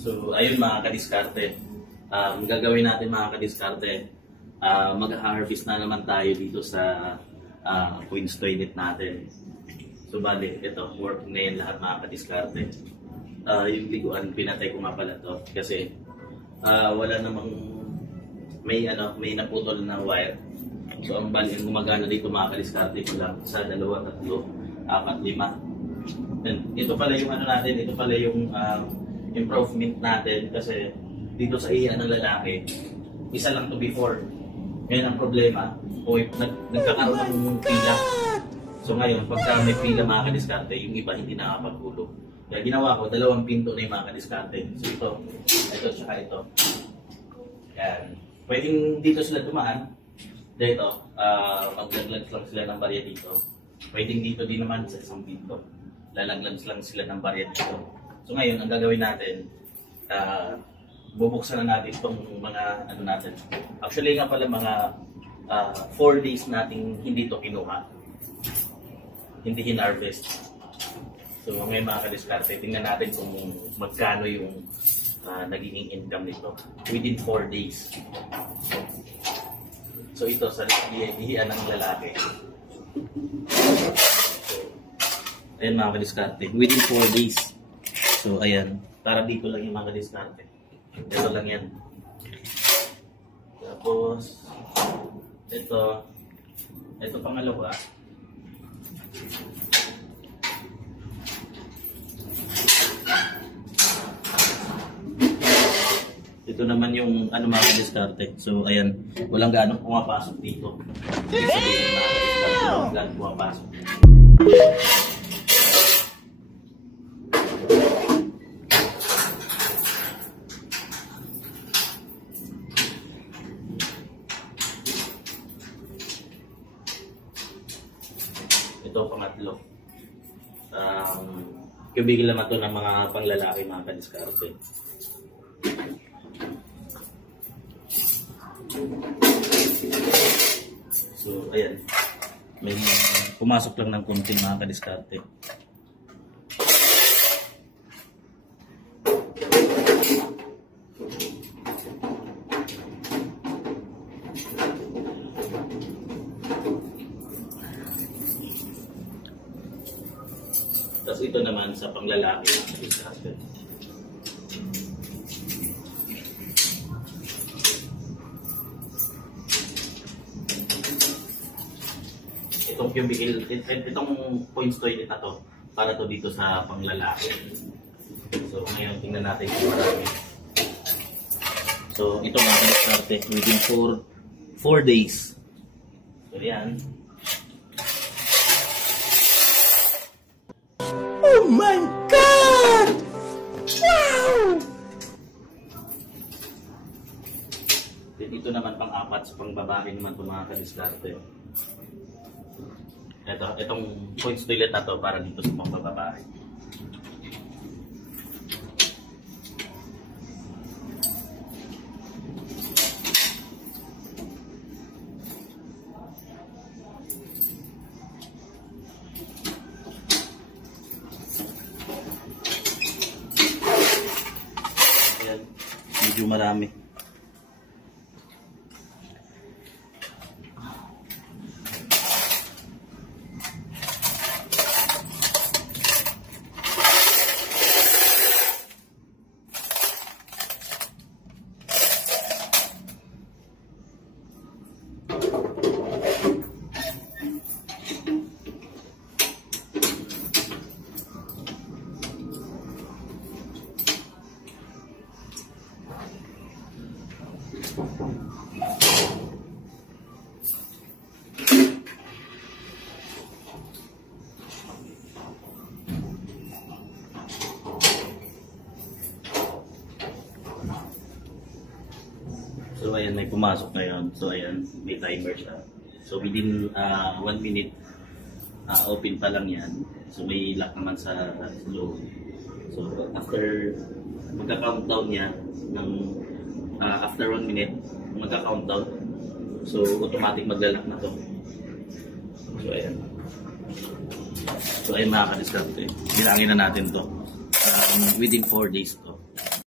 So, ayun mga kadiskarte. Ang gagawin natin mga kadiskarte, mag-harvest na naman tayo dito sa Queen's Toilet natin. So, bali, ito, work na yan lahat mga kadiskarte. Yung liguan, pinatay ko nga pala to kasi wala namang may naputol na wire. So, ang bali, ang gumagana dito mga kadiskarte ko lang sa 2, 3, 4, 5. And ito pala yung natin, ito pala yung improvement natin kasi dito sa iya ng lalaki, isa lang to before. Ngayon ang problema, nagkakaroon ng pila. So ngayon, pagka may pila mga kadiskarte, yung iba hindi nakakapagulog. Kaya ginawa ko, 2 pinto na yung mga kadiskarte. So ito tsaka ito. Yan. Pwedeng dito sila dumaan. Dito, maglaglag lang sila ng barya dito. Pwedeng dito din naman sa isang pinto. Lalaglag lang sila ng barya dito. So ngayon, ang gagawin natin, bubuksan na natin itong mga natin. Actually nga pala mga 4 days nating hindi to kinuha. Hindi hinarvest. So ngayon mga kadiskarte, tingnan natin kung magkano yung nagiging income nito within 4 days. So ito sa ihian ng lalaki. So, ayan mga kadiskarte, within 4 days. So ayan, para dito lang yung mga kadiskarte. Ito lang yan. Tapos ito pangalawa. Ito naman yung mga kadiskarte. So ayan, walang gaano pumapasok dito. Ibig sabihin mga kadiskarte, walang gaano pumapasok. Ito pangatlo. Kubigil naman ito ng mga panglalaki mga kadiskarte. So ayan, may pumasok lang ng konting mga kadiskarte. Tapos ito naman sa panglalaki ng kadiskarte. Itong Queen's Toilet na to, para to dito sa panglalaki. So ngayon tingnan natin kung marami. So ito mga kadiskarte, within 4 days. So yan. Oh my God! Wow! Dito naman pang-4 sa pang-babae naman ito mga kadiskarte. Itong Queen's Toilet na to para dito sa pang-babae. Ayan, medyo marami. So ayan, may pumasok na yun. So ayan, may timer siya. So within 1 minute, open pa lang yan. So may lock naman sa loob. So after magka-countdown niya, after 1 minute, magka-countdown. So automatic maglalak na to. So ayan. So ayun mga kadiskarte, bilangin na natin to. Within 4 days to.